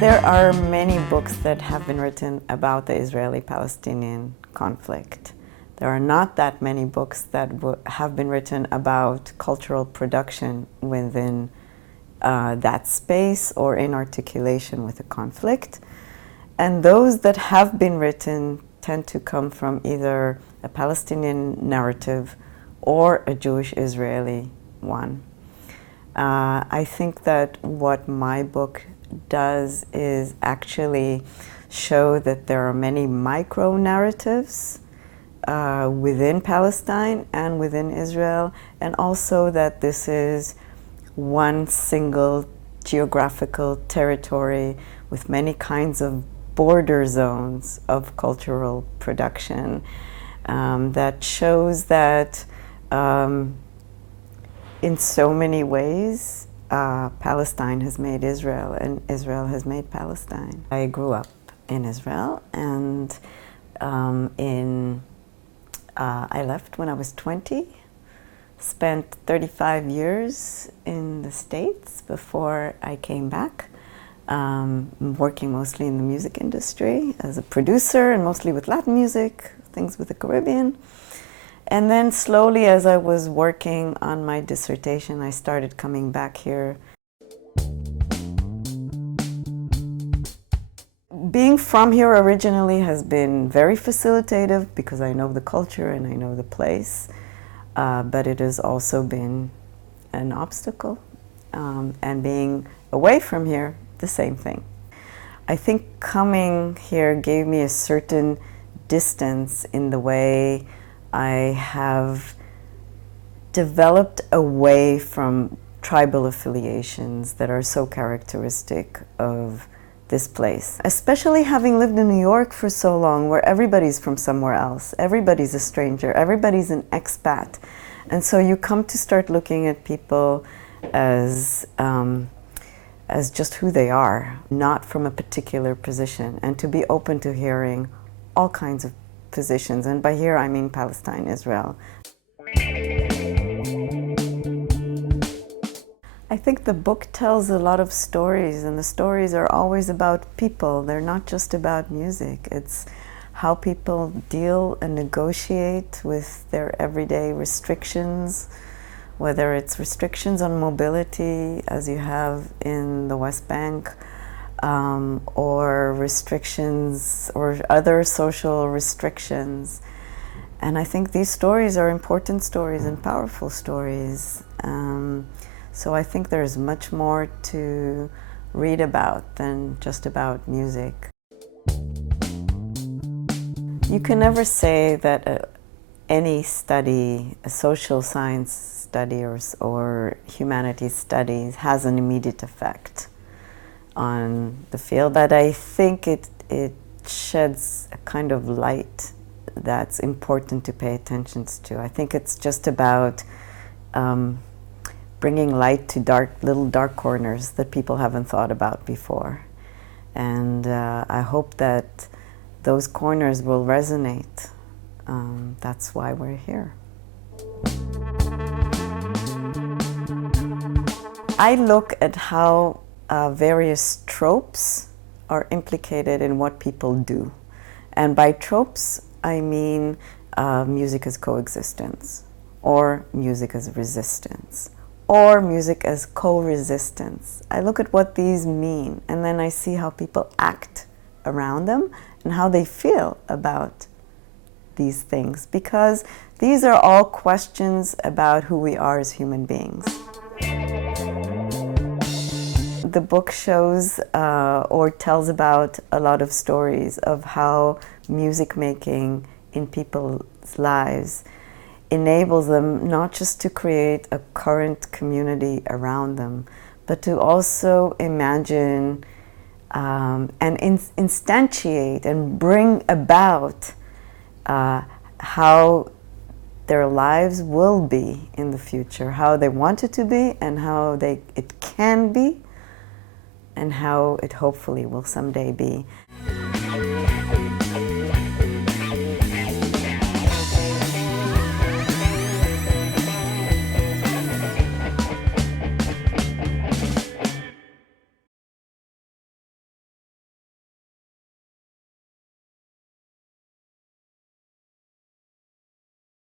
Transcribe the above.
There are many books that have been written about the Israeli-Palestinian conflict. There are not that many books that have been written about cultural production within that space or in articulation with the conflict. And those that have been written tend to come from either a Palestinian narrative or a Jewish-Israeli one. I think that what my book does is actually show that there are many micro-narratives within Palestine and within Israel, and also that this is one single geographical territory with many kinds of border zones of cultural production that shows that in so many ways Palestine has made Israel and Israel has made Palestine. I grew up in Israel, and I left when I was 20, spent 35 years in the States before I came back, working mostly in the music industry as a producer and mostly with Latin music, things with the Caribbean. And then slowly, as I was working on my dissertation, I started coming back here. Being from here originally has been very facilitative because I know the culture and I know the place, but it has also been an obstacle. And being away from here, the same thing. I think coming here gave me a certain distance in the way I have developed away from tribal affiliations that are so characteristic of this place. Especially having lived in New York for so long, where everybody's from somewhere else, everybody's a stranger, everybody's an expat. And so you come to start looking at people as just who they are, not from a particular position, and to be open to hearing all kinds of positions, and by here I mean Palestine, Israel. I think the book tells a lot of stories, and the stories are always about people. They're not just about music. It's how people deal and negotiate with their everyday restrictions, whether it's restrictions on mobility, as you have in the West Bank, or restrictions or other social restrictions. And I think these stories are important stories and powerful stories. So I think there's much more to read about than just about music. You can never say that any study, a social science study or humanities studies, has an immediate effect on the field, but I think it sheds a kind of light that's important to pay attention to. I think it's just about bringing light to little dark corners that people haven't thought about before. And I hope that those corners will resonate. That's why we're here. I look at how various tropes are implicated in what people do. And by tropes, I mean music as coexistence, or music as resistance, or music as co-resistance. I look at what these mean, and then I see how people act around them and how they feel about these things, because these are all questions about who we are as human beings. The book shows or tells about a lot of stories of how music making in people's lives enables them not just to create a current community around them, but to also imagine and instantiate and bring about how their lives will be in the future, how they want it to be, and how it can be, and how it hopefully will someday be.